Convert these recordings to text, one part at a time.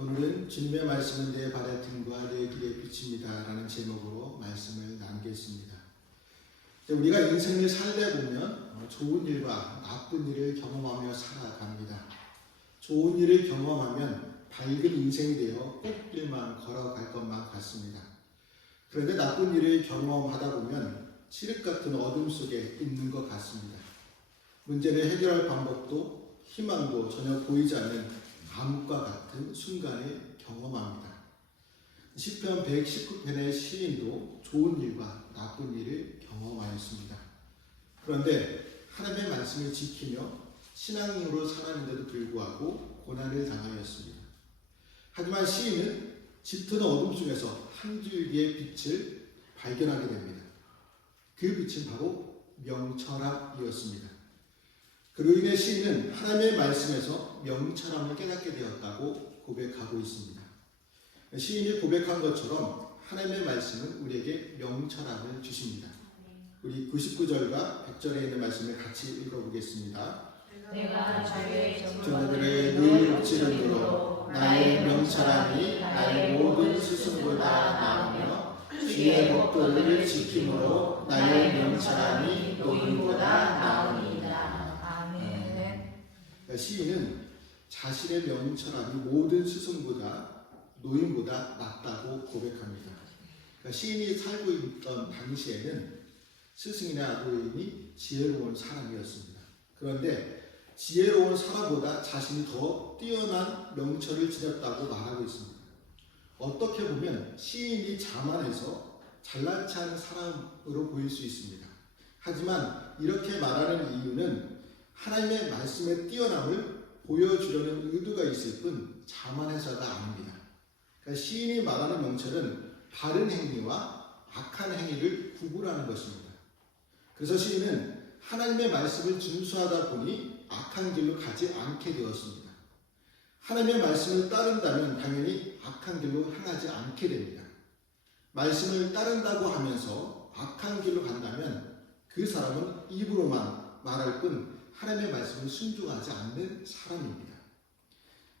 오늘은 주님의 말씀은 내 발의 등과 내 길의 빛입니다 라는 제목으로 말씀을 나누겠습니다. 우리가 인생을 살다 보면 좋은 일과 나쁜 일을 경험하며 살아갑니다. 좋은 일을 경험하면 밝은 인생이 되어 꽃길만 걸어갈 것만 같습니다. 그런데 나쁜 일을 경험하다 보면 칠흑 같은 어둠 속에 있는 것 같습니다. 문제를 해결할 방법도 희망도 전혀 보이지 않는 암흑과 같은 순간을 경험합니다. 시편 119편의 시인도 좋은 일과 나쁜 일을 경험하였습니다. 그런데 하나님의 말씀을 지키며 신앙인으로 살았는데도 불구하고 고난을 당하였습니다. 하지만 시인은 짙은 어둠 속에서 한 줄기의 빛을 발견하게 됩니다. 그 빛은 바로 명철함이었습니다. 그로 인해 시인은 하나님의 말씀에서 명철함을 깨닫게 되었다고 고백하고 있습니다. 시인이 고백한 것처럼 하나님의 말씀은 우리에게 명철함을 주십니다. 우리 99절과 100절에 있는 말씀을 같이 읽어보겠습니다. 내가 주의 전도들의 늘 엎치름으로 나의 명철함이 나의 모든 스승보다 나으며 주의 법도를 지킴으로 나의 명철함이 노인보다 나으니이다. 시인은 자신의 명철함이 모든 스승보다 노인보다 낫다고 고백합니다. 시인이 살고 있던 당시에는 스승이나 노인이 지혜로운 사람이었습니다. 그런데 지혜로운 사람보다 자신이 더 뛰어난 명철을 지녔다고 말하고 있습니다. 어떻게 보면 시인이 자만해서 잘난치 않은 사람으로 보일 수 있습니다. 하지만 이렇게 말하는 이유는 하나님의 말씀의 뛰어남을 보여주려는 의도가 있을 뿐 자만해서가 아닙니다. 그러니까 시인이 말하는 명철은 바른 행위와 악한 행위를 구분하는 것입니다. 그래서 시인은 하나님의 말씀을 준수하다 보니 악한 길로 가지 않게 되었습니다. 하나님의 말씀을 따른다면 당연히 악한 길로 향하지 않게 됩니다. 말씀을 따른다고 하면서 악한 길로 간다면 그 사람은 입으로만 말할 뿐 하나님의 말씀을 순종하지 않는 사람입니다.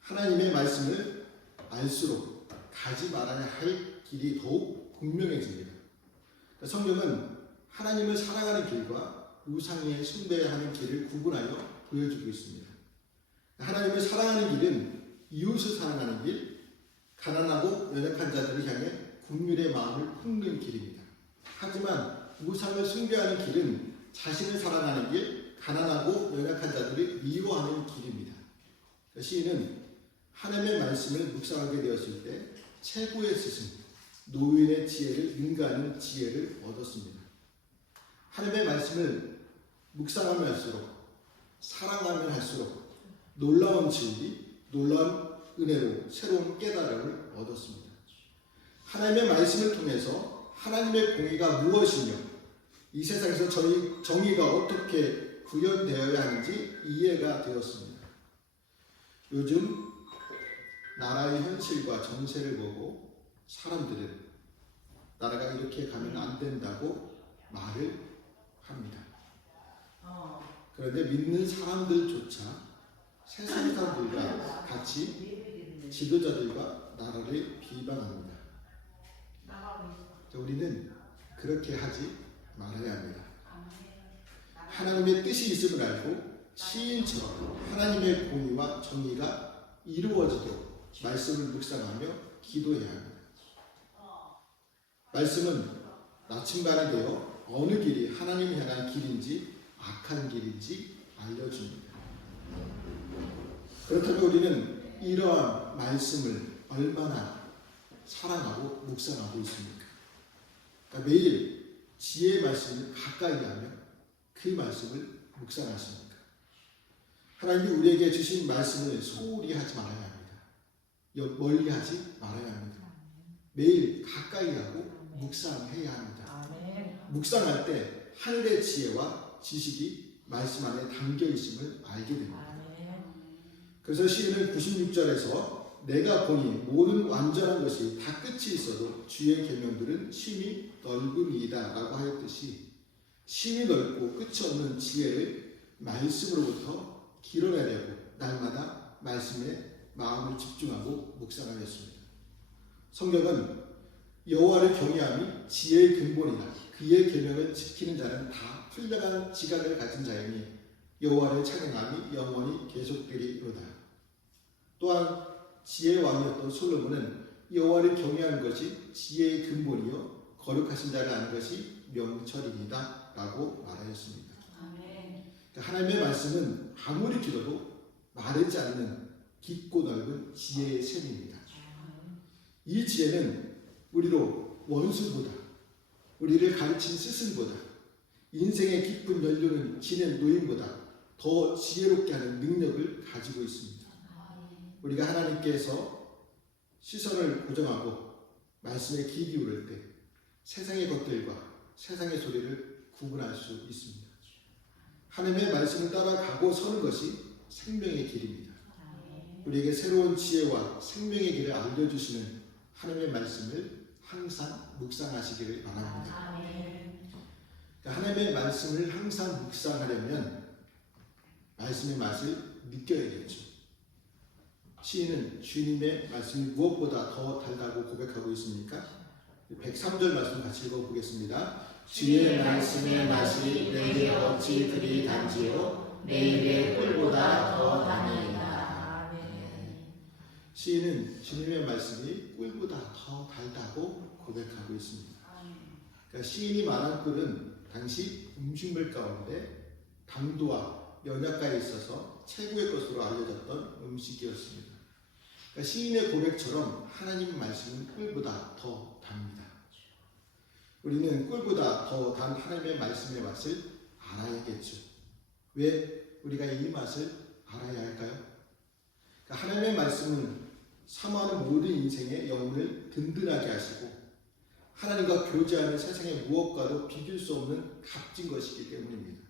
하나님의 말씀을 알수록 가지 말아야 할 길이 더욱 분명해집니다. 성경은 하나님을 사랑하는 길과 우상에 숭배하는 길을 구분하여 보여주고 있습니다. 하나님을 사랑하는 길은 이웃을 사랑하는 길, 가난하고 연약한 자들을 향해 긍휼의 마음을 품는 길입니다. 하지만 우상을 숭배하는 길은 자신을 사랑하는 길, 가난하고 연약한 자들을 미워하는 길입니다. 시인은 하나님의 말씀을 묵상하게 되었을 때 최고의 스승, 노인의 지혜를 능가하는 지혜를 얻었습니다. 하나님의 말씀을 묵상하면 할수록, 사랑하면 할수록 놀라운 진리, 놀라운 은혜로 새로운 깨달음을 얻었습니다. 하나님의 말씀을 통해서 하나님의 공의가 무엇이며 이 세상에서 정의가 어떻게 구현되어야 하는지 이해가 되었습니다. 요즘 나라의 현실과 정세를 보고 사람들은 나라가 이렇게 가면 안 된다고 말을 합니다. 그런데 믿는 사람들조차 세상 사람들과 같이 지도자들과 나라를 비방합니다. 우리는 그렇게 하지 말아야 합니다. 하나님의 뜻이 있음을 알고 시인처럼 하나님의 공의와 정의가 이루어지도록 말씀을 묵상하며 기도해야 합니다. 말씀은 나침반이 되어 어느 길이 하나님 향한 길인지 악한 길인지 알려줍니다. 그렇다면 우리는 이러한 말씀을 얼마나 사랑하고 묵상하고 있습니까? 그러니까 매일 지혜의 말씀을 가까이 하며 그 말씀을 묵상하십니까? 하나님이 우리에게 주신 말씀을 소홀히 하지 말아야 합니다. 멀리 하지 말아야 합니다. 매일 가까이 하고 묵상해야 합니다. 묵상할 때 하늘의 지혜와 지식이 말씀 안에 담겨 있음을 알게 됩니다. 그래서 시인은 96절에서 내가 보니 모든 완전한 것이 다 끝이 있어도 주의 계명들은 심히 넓음이다 라고 하였듯이 심이 넓고 끝이 없는 지혜를 말씀으로부터 길어내려고 날마다 말씀에 마음을 집중하고 묵상하였습니다. 성경은 여호와를 경외함이 지혜의 근본이라 그의 계명을 지키는 자는 다 풀려간 지각을 가진 자이니 여호와를 찬양함이 영원히 계속되리로다. 또한 지혜의 왕이었던 솔로몬은 여호와를 경외하는 것이 지혜의 근본이요 거룩하신 자를 아는 것이 명철이니이다 라고 말하였습니다. 하나님의 말씀은 아무리 길어도 마르지 않는 깊고 넓은 지혜의 샘입니다. 이 지혜는 우리로 원수보다, 우리를 가르친 스승보다, 인생의 깊은 연륜을 지낸 노인보다 더 지혜롭게 하는 능력을 가지고 있습니다. 우리가 하나님께서 시선을 고정하고 말씀에 귀 기울일 때 세상의 것들과 세상의 소리를 구분할 수 있습니다. 하나님의 말씀을 따라가고 서는 것이 생명의 길입니다. 우리에게 새로운 지혜와 생명의 길을 알려주시는 하나님의 말씀을 항상 묵상하시기를 바랍니다. 하나님의 말씀을 항상 묵상하려면 말씀의 맛을 느껴야겠죠. 시인은 주님의 말씀이 무엇보다 더 달다고 고백하고 있습니까? 103절 말씀 같이 읽어보겠습니다. 주의 말씀의 맛이 내게 어찌 그리 단지요 내 입에 꿀보다 더 다니이다. 시인은 주님의 말씀이 꿀보다 더 달다고 고백하고 있습니다. 그러니까 시인이 말한 꿀은 당시 음식물 가운데 당도와 연약가에 있어서 최고의 것으로 알려졌던 음식이었습니다. 그러니까 시인의 고백처럼 하나님 말씀은 꿀보다 더 답니다. 우리는 꿀보다 더 단 하나님의 말씀의 맛을 알아야겠죠. 왜 우리가 이 맛을 알아야 할까요? 그러니까 하나님의 말씀은 사모하는 모든 인생의 영혼을 든든하게 하시고 하나님과 교제하는 세상의 무엇과도 비길 수 없는 값진 것이기 때문입니다.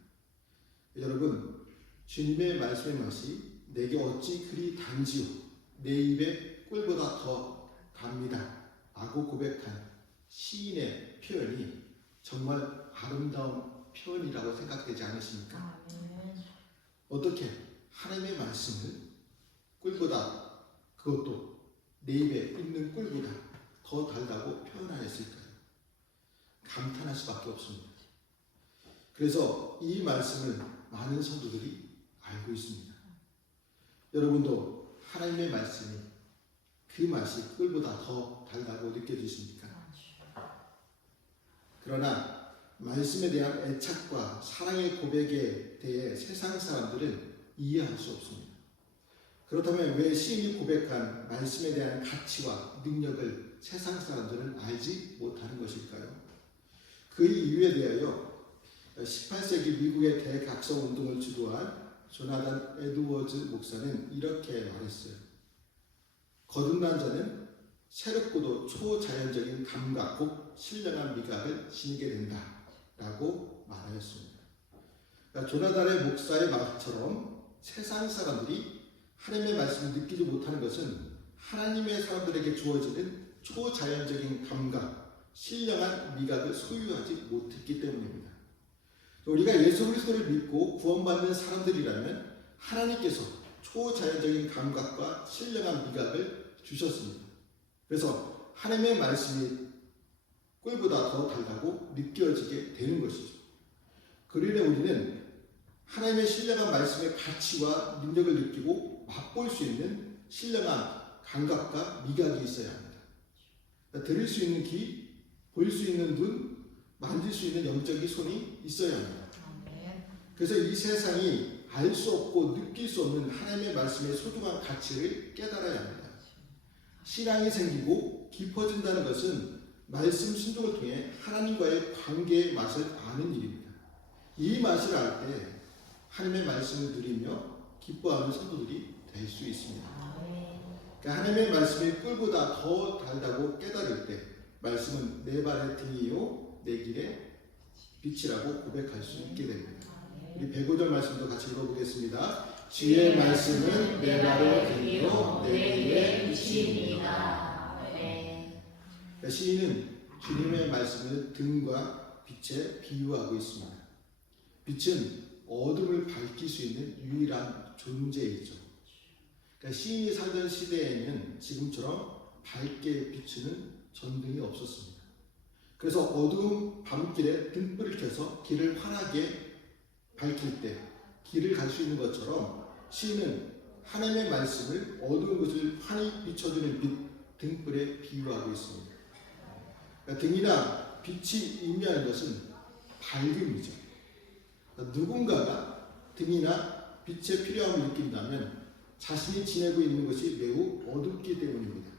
여러분, 주님의 말씀의 맛이 내게 어찌 그리 단지요 내 입에 꿀보다 더 답니다 라고 고백한 시인의 표현이 정말 아름다운 표현이라고 생각되지 않으십니까? 어떻게 하나님의 말씀을 꿀보다, 그것도 내 입에 있는 꿀보다 더 달다고 표현하였을까요? 감탄할 수밖에 없습니다. 그래서 이 말씀을 많은 성도들이 알고 있습니다. 여러분도 하나님의 말씀이 그 맛이 꿀보다 더 달다고 느껴지십니까? 그러나 말씀에 대한 애착과 사랑의 고백에 대해 세상 사람들은 이해할 수 없습니다. 그렇다면 왜 시인이 고백한 말씀에 대한 가치와 능력을 세상 사람들은 알지 못하는 것일까요? 그 이유에 대하여 18세기 미국의 대각성 운동을 주도한 조나단 에드워즈 목사는 이렇게 말했어요. 거듭난 자는 새롭고도 초자연적인 감각, 곧 신령한 미각을 지니게 된다 라고 말하였습니다. 그러니까 조나단의 목사의 말처럼 세상 사람들이 하나님의 말씀을 느끼지 못하는 것은 하나님의 사람들에게 주어지는 초자연적인 감각, 신령한 미각을 소유하지 못했기 때문입니다. 우리가 예수 그리스도를 믿고 구원받는 사람들이라면 하나님께서 초자연적인 감각과 신령한 미각을 주셨습니다. 그래서 하나님의 말씀이 꿀보다 더 달다고 느껴지게 되는 것이죠. 그러나 우리는 하나님의 신령한 말씀의 가치와 능력을 느끼고 맛볼 수 있는 신령한 감각과 미각이 있어야 합니다. 들을 수 있는 귀, 볼 수 있는 눈, 만질 수 있는 영적인 손이 있어야 합니다. 그래서 이 세상이 알 수 없고 느낄 수 없는 하나님의 말씀의 소중한 가치를 깨달아야 합니다. 신앙이 생기고 깊어진다는 것은 말씀 순종을 통해 하나님과의 관계의 맛을 아는 일입니다. 이 맛을 알 때 하나님의 말씀을 누리며 기뻐하는 성도들이 될 수 있습니다. 그러니까 하나님의 말씀이 꿀보다 더 달다고 깨달을 때 말씀은 내 발의 등이요 내 길의 빛이라고 고백할 수 있게 됩니다. 우리 105절 말씀도 같이 읽어보겠습니다. 주의 말씀은 내 발의 등이요 내 길의 빛이니이다. 시인은 주님의 말씀을 등과 빛에 비유하고 있습니다. 빛은 어둠을 밝힐 수 있는 유일한 존재이죠. 그러니까 시인이 살던 시대에는 지금처럼 밝게 비추는 전등이 없었습니다. 그래서 어두운 밤길에 등불을 켜서 길을 환하게 밝힐 때 길을 갈 수 있는 것처럼 시인은 하나님의 말씀을 어두운 곳을 환히 비춰주는 빛, 등불에 비유하고 있습니다. 그러니까 등이나 빛이 의미하는 것은 밝음이죠. 그러니까 누군가가 등이나 빛의 필요함을 느낀다면 자신이 지내고 있는 것이 매우 어둡기 때문입니다.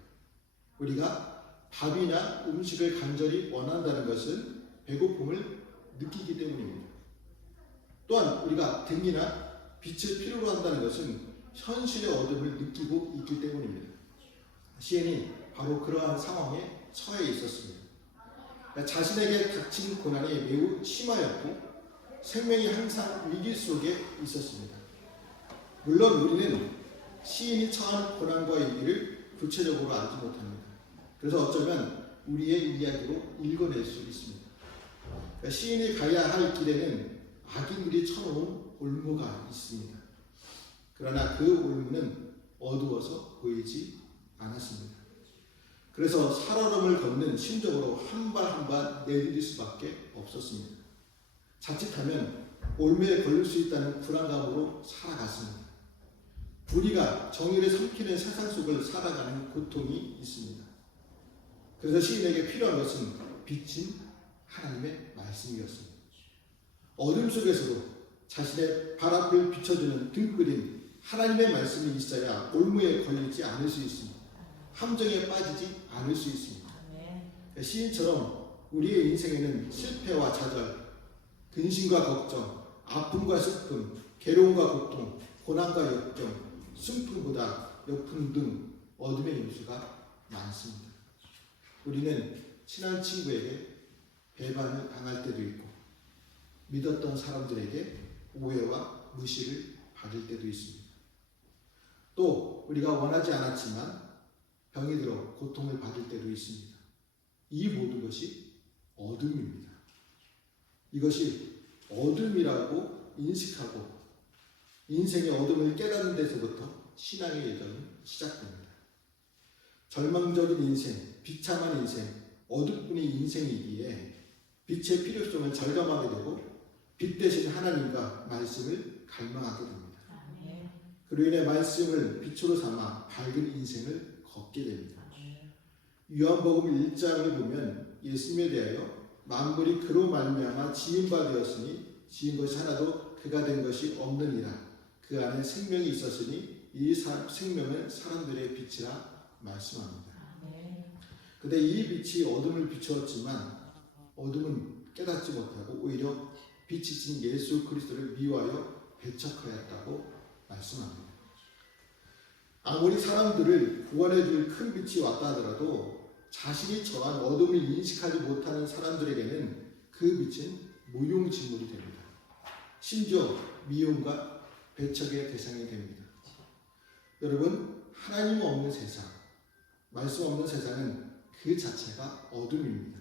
우리가 밥이나 음식을 간절히 원한다는 것은 배고픔을 느끼기 때문입니다. 또한 우리가 등이나 빛을 필요로 한다는 것은 현실의 어둠을 느끼고 있기 때문입니다. 시인이 바로 그러한 상황에 처해 있었습니다. 자신에게 닥친 고난이 매우 심하였고 생명이 항상 위기 속에 있었습니다. 물론 우리는 시인이 처한 고난과 위기를 구체적으로 알지 못합니다. 그래서 어쩌면 우리의 이야기로 읽어낼 수 있습니다. 시인이 가야 할 길에는 악인들이 쳐놓은 올무가 있습니다. 그러나 그 올무는 어두워서 보이지 않았습니다. 그래서 살얼음을 걷는 심정으로 한 발 한 발 내디딜 수밖에 없었습니다. 자칫하면 올무에 걸릴 수 있다는 불안감으로 살아갔습니다. 불의가 정의를 삼키는 세상 속을 살아가는 고통이 있습니다. 그래서 시인에게 필요한 것은 빛인 하나님의 말씀이었습니다. 어둠 속에서도 자신의 발 앞을 비춰주는 등불인 하나님의 말씀이 있어야 올무에 걸리지 않을 수 있습니다. 함정에 빠지지 않을 수 있습니다. 시인처럼 우리의 인생에는 실패와 좌절, 근심과 걱정, 아픔과 슬픔, 괴로움과 고통, 고난과 역경, 순풍보다 역풍 등 어둠의 임수가 많습니다. 우리는 친한 친구에게 배반을 당할 때도 있고 믿었던 사람들에게 오해와 무시를 받을 때도 있습니다. 또 우리가 원하지 않았지만 병이 들어 고통을 받을 때도 있습니다. 이 모든 것이 어둠입니다. 이것이 어둠이라고 인식하고 인생의 어둠을 깨닫는 데서부터 신앙의 여정은 시작됩니다. 절망적인 인생, 비참한 인생, 어둠뿐인 인생이기에 빛의 필요성을 절감하게 되고 빛 대신 하나님과 말씀을 갈망하게 됩니다. 그로 인해 말씀을 빛으로 삼아 밝은 인생을 걷게 됩니다. 요한복음 1장을 보면 예수님에 대하여 만물이 그로 말미암아 지은 바 되었으니 지은 것이 하나도 그가 된 것이 없느니라. 그 안에 생명이 있었으니 이 생명은 사람들의 빛이라 말씀합니다. 그런데 이 빛이 어둠을 비추었지만 어둠은 깨닫지 못하고 오히려 빛이신 예수 그리스도를 미워하여 배척하였다고 말씀합니다. 아무리 사람들을 구원해 줄 큰 빛이 왔다 하더라도 자신이 처한 어둠을 인식하지 못하는 사람들에게는 그 빛은 무용지물이 됩니다. 심지어 미움과 배척의 대상이 됩니다. 여러분, 하나님 없는 세상, 말씀 없는 세상은 그 자체가 어둠입니다.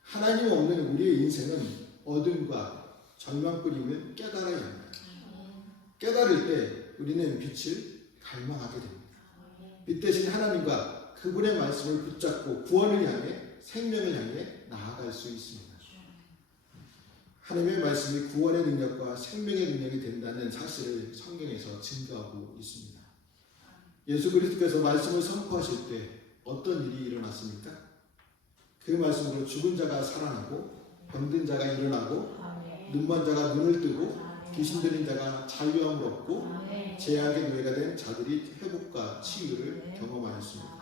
하나님 없는 우리의 인생은 어둠과 절망뿐임을 깨달아야 합니다. 깨달을 때 우리는 빛을 갈망하게 됩니다. 빛 대신 하나님과 그분의 말씀을 붙잡고 구원을 향해 생명을 향해 나아갈 수 있습니다. 하나님의 말씀이 구원의 능력과 생명의 능력이 된다는 사실을 성경에서 증거하고 있습니다. 예수 그리스도께서 말씀을 선포하실 때 어떤 일이 일어났습니까? 그 말씀으로 죽은 자가 살아나고 병든 자가 일어나고 눈먼 자가 눈을 뜨고 귀신 들린 자가 자유함을 얻고 죄악의 노예가 된 자들이 회복과 치유를 경험하였습니다.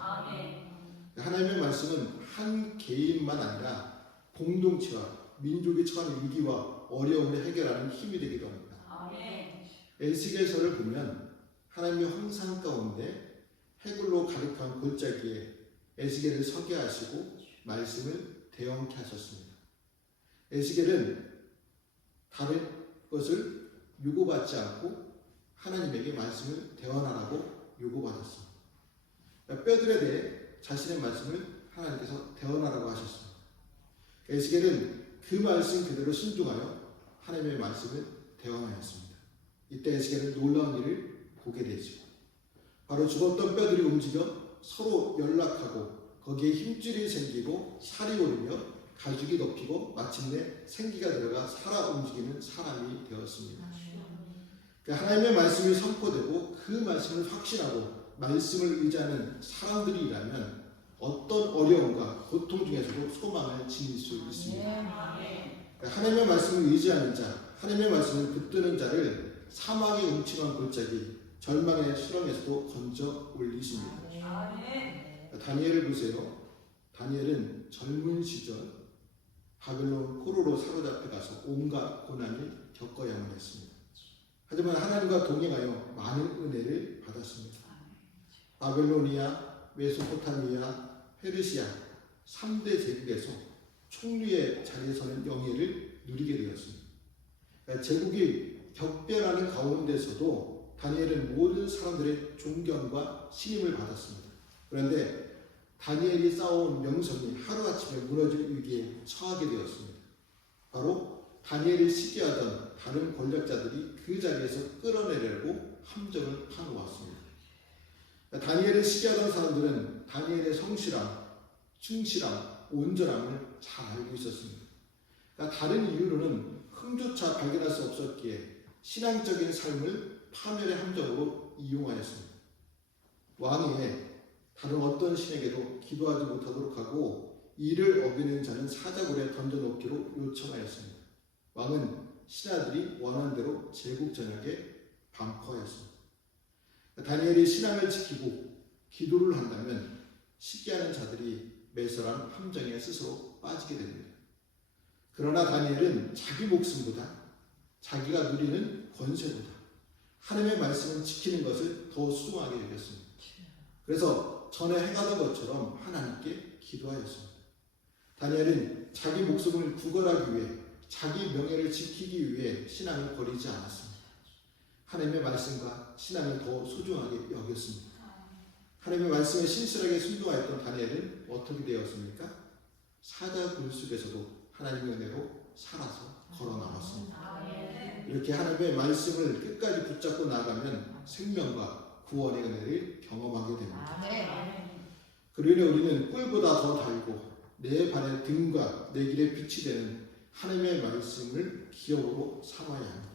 하나님의 말씀은 한 개인만 아니라 공동체와 민족이 처한 위기와 어려움을 해결하는 힘이 되기도 합니다. 에스겔서를 보면 하나님의 환상 가운데 해골로 가득한 골짜기에 에스겔을 서게 하시고 말씀을 대언케 하셨습니다. 에스겔은 다른 것을 요구받지 않고 하나님에게 말씀을 대언하라고 요구받았습니다. 뼈들에 대해 자신의 말씀을 하나님께서 대언하라고 하셨습니다. 에스겔은 그 말씀 그대로 순종하여 하나님의 말씀을 대언하였습니다. 이때 에스겔은 놀라운 일을 보게 되죠. 바로 죽었던 뼈들이 움직여 서로 연락하고 거기에 힘줄이 생기고 살이 오르며 가죽이 덮이고 마침내 생기가 들어가 살아 움직이는 사람이 되었습니다. 그러니까 하나님의 말씀이 선포되고 그 말씀을 확신하고 말씀을 의지하는 사람들이라면 어떤 어려움과 고통 중에서도 소망을 지닐 수 있습니다. 그러니까 하나님의 말씀을 의지하는 자, 하나님의 말씀을 붙드는 자를 사망의 음침한 골짜기, 절망의 수렁에서도 건져 올리십니다. 다니엘을 보세요. 다니엘은 젊은 시절 바벨론 포로로 사로잡혀 가서 온갖 고난을 겪어야만 했습니다. 하지만 하나님과 동행하여 많은 은혜를 받았습니다. 바벨로니아, 메소포타미아, 페르시아 3대 제국에서 총리의 자리에 서는 영예를 누리게 되었습니다. 그러니까 제국이 격변하는 가운데서도 다니엘은 모든 사람들의 존경과 신임을 받았습니다. 그런데 다니엘이 쌓아온 명성이 하루아침에 무너질 위기에 처하게 되었습니다. 바로 다니엘을 시기하던 다른 권력자들이 그 자리에서 끌어내려고 함정을 파놓았습니다. 다니엘을 시기하던 사람들은 다니엘의 성실함, 충실함, 온전함을 잘 알고 있었습니다. 그러니까 다른 이유로는 흠조차 발견할 수 없었기에 신앙적인 삶을 파멸의 함정으로 이용하였습니다. 왕이 다른 어떤 신에게도 기도하지 못하도록 하고 이를 어기는 자는 사자굴에 던져놓기로 요청하였습니다. 왕은 신하들이 원하는 대로 제국 전역에 반포하였습니다. 다니엘이 신앙을 지키고 기도를 한다면 시기하는 자들이 매설한 함정에 스스로 빠지게 됩니다. 그러나 다니엘은 자기 목숨보다 자기가 누리는 권세보다 하나님의 말씀을 지키는 것을 더 소중하게 여겼습니다. 그래서 전에 행하던 것처럼 하나님께 기도하였습니다. 다니엘은 자기 목숨을 구걸하기 위해 자기 명예를 지키기 위해 신앙을 버리지 않았습니다. 하나님의 말씀과 신앙을 더 소중하게 여겼습니다. 하나님의 말씀에 신실하게 순종하였던 다니엘은 어떻게 되었습니까? 사자굴 속에서도 하나님의 은혜로 살아서 걸어 나왔습니다. 이렇게 하나님의 말씀을 끝까지 붙잡고 나가면 생명과 구원의 은혜를 경험하게 됩니다. 그러니 우리는 꿀보다 더 달고 내 발의 등과 내 길의 빛이 되는 하나님의 말씀을 기억으로 삼아야 합니다.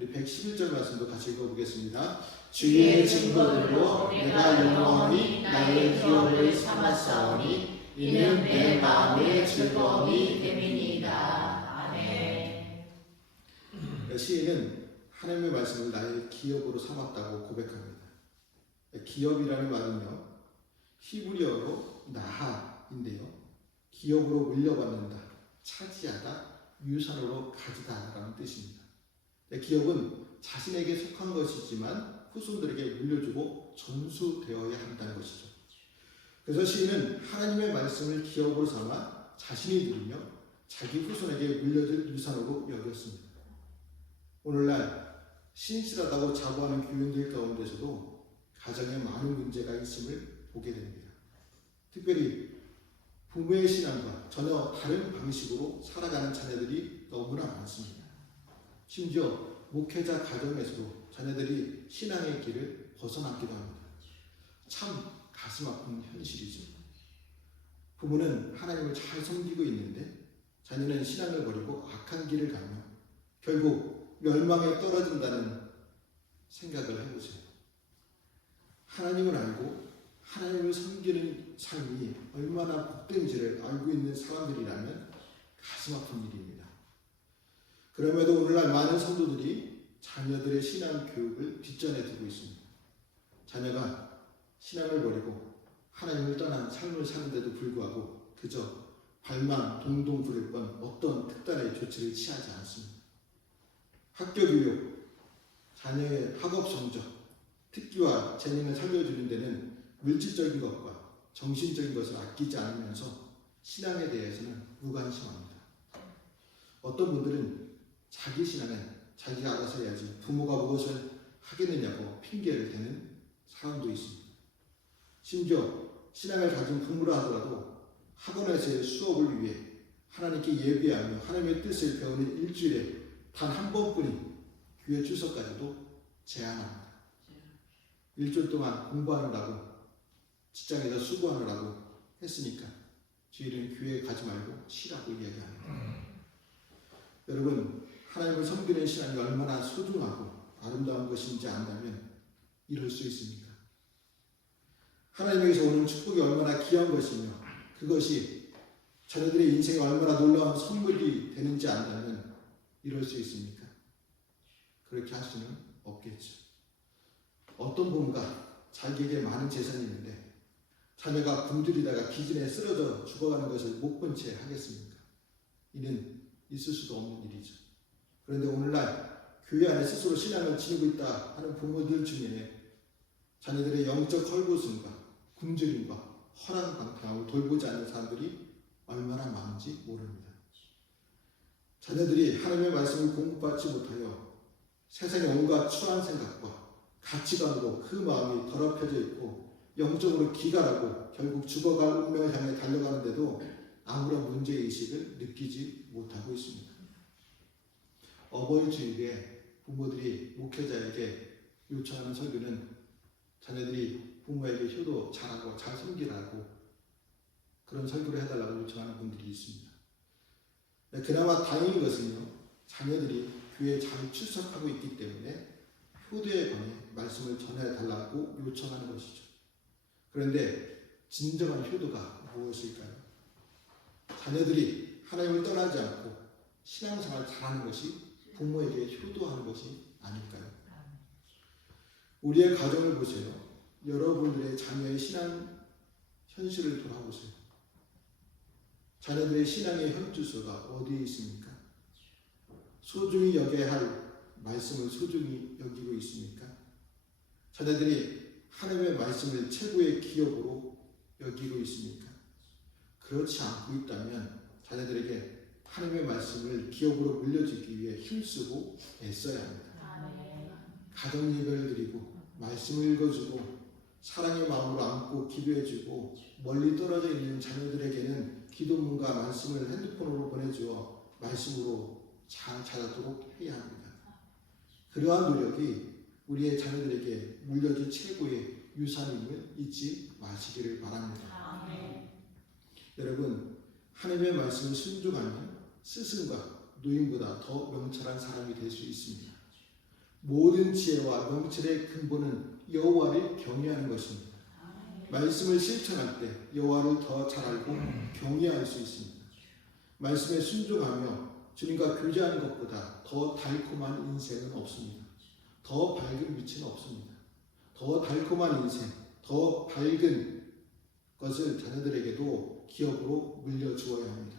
우리 111절 말씀도 같이 읽어보겠습니다. 주의 증거들로 내가 영원히 나의 기업을 삼았사오니 이는 내 마음의 즐거움이 됨이니이다. 아멘. 시인은 하나님의 말씀을 나의 기업으로 삼았다고 고백합니다. 기업이라는 말은요, 히브리어로 나하인데요, 기업으로 물려받는다, 차지하다, 유산으로 가지다 라는 뜻입니다. 기업은 자신에게 속한 것이지만 후손들에게 물려주고 전수되어야 한다는 것이죠. 그래서 시인은 하나님의 말씀을 기업으로 삼아 자신이 누리며 자기 후손에게 물려줄 유산으로 여겼습니다. 오늘날 신실하다고 자부하는 교인들 가운데서도 가정에 많은 문제가 있음을 보게 됩니다. 특별히 부모의 신앙과 전혀 다른 방식으로 살아가는 자녀들이 너무나 많습니다. 심지어 목회자 가정에서도 자녀들이 신앙의 길을 벗어나기도 합니다. 참 가슴 아픈 현실이죠. 부모는 하나님을 잘 섬기고 있는데 자녀는 신앙을 버리고 악한 길을 가며 결국 멸망에 떨어진다는 생각을 해보세요. 하나님을 알고 하나님을 섬기는 삶이 얼마나 복된지를 알고 있는 사람들이라면 가슴 아픈 일입니다. 그럼에도 오늘날 많은 성도들이 자녀들의 신앙 교육을 뒷전에 두고 있습니다. 자녀가 신앙을 버리고 하나님을 떠난 삶을 사는데도 불구하고 그저 발만 동동 구를 뿐 어떤 특단의 조치를 취하지 않습니다. 학교 교육, 자녀의 학업 성적, 특기와 재능을 살려주는 데는 물질적인 것과 정신적인 것을 아끼지 않으면서 신앙에 대해서는 무관심합니다. 어떤 분들은 자기 신앙은 자기가 알아서 해야지 부모가 무엇을 하겠느냐고 핑계를 대는 사람도 있습니다. 심지어 신앙을 가진 부모라 하더라도 학원에서의 수업을 위해 하나님께 예배하며 하나님의 뜻을 배우는 일주일에 단 한 번뿐인 교회 출석까지도 제한합니다. 일주일 동안 공부하느라고 직장에서 수고하느라고 했으니까 주일은 교회에 가지 말고 쉬라고 이야기합니다. 여러분, 하나님을 섬기는 신앙이 얼마나 소중하고 아름다운 것인지 안다면 이럴 수 있습니까? 하나님에게서 오는 축복이 얼마나 귀한 것이며 그것이 자녀들의 인생에 얼마나 놀라운 선물이 되는지 안다면 이럴 수 있습니까? 그렇게 할 수는 없겠죠. 어떤 부모가 자기에게 많은 재산이 있는데 자녀가 굶주리다가 기근에 쓰러져 죽어가는 것을 못 본 채 하겠습니까? 이는 있을 수도 없는 일이죠. 그런데 오늘날 교회 안에 스스로 신앙을 지니고 있다 하는 부모들 중에 자녀들의 영적 헐벗음과 굶주림과 허랑방탕하고 돌보지 않는 사람들이 얼마나 많은지 모릅니다. 자녀들이 하나님의 말씀을 공부받지 못하여 세상의 온갖 추한 생각과 가치관으로 그 마음이 더럽혀져 있고 영적으로 기갈하고 결국 죽어갈 운명을 향해 달려가는데도 아무런 문제의식을 느끼지 못하고 있습니다. 어버이 주일에 부모들이 목회자에게 요청하는 설교는 자녀들이 부모에게 효도 잘하고 잘 섬기라고 그런 설교를 해달라고 요청하는 분들이 있습니다. 그나마 다행인 것은요, 자녀들이 교회에 잘 출석하고 있기 때문에 효도에 관해 말씀을 전해달라고 요청하는 것이죠. 그런데 진정한 효도가 무엇일까요? 자녀들이 하나님을 떠나지 않고 신앙생활을 잘하는 것이 부모에게 효도하는 것이 아닐까요? 우리의 가정을 보세요. 여러분들의 자녀의 신앙 현실을 돌아보세요. 자녀들의 신앙의 현주소가 어디에 있습니까? 소중히 여겨야 할 말씀을 소중히 여기고 있습니까? 자녀들이 하나님의 말씀을 최고의 기업으로 여기고 있습니까? 그렇지 않고 있다면 자녀들에게 하나님의 말씀을 기업으로 물려주기 위해 힘쓰고 애써야 합니다. 가정 예배를 드리고 말씀을 읽어주고 사랑의 마음으로 안고 기도해주고 멀리 떨어져 있는 자녀들에게는 기도문과 말씀을 핸드폰으로 보내주어 말씀으로 잘 자라도록 해야 합니다. 그러한 노력이 우리의 자녀들에게 물려줄 최고의 유산임을 잊지 마시기를 바랍니다. 여러분, 하나님의 말씀을 순종하면 스승과 노인보다 더 명철한 사람이 될 수 있습니다. 모든 지혜와 명철의 근본은 여호와를 경외하는 것입니다. 말씀을 실천할 때 여호와를 더 잘 알고 경외할 수 있습니다. 말씀에 순종하며 주님과 교제하는 것보다 더 달콤한 인생은 없습니다. 더 밝은 빛은 없습니다. 더 달콤한 인생, 더 밝은 것을 자녀들에게도 기업으로 물려주어야 합니다.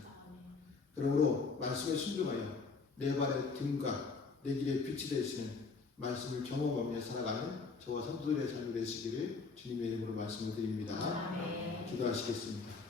그러므로 말씀에 순종하여 내 발의 등과 내 길의 빛이 되시는 말씀을 경험하며 살아가는 저와 성도들의 삶이 되시기를 주님의 이름으로 말씀을 드립니다. 기도하시겠습니다.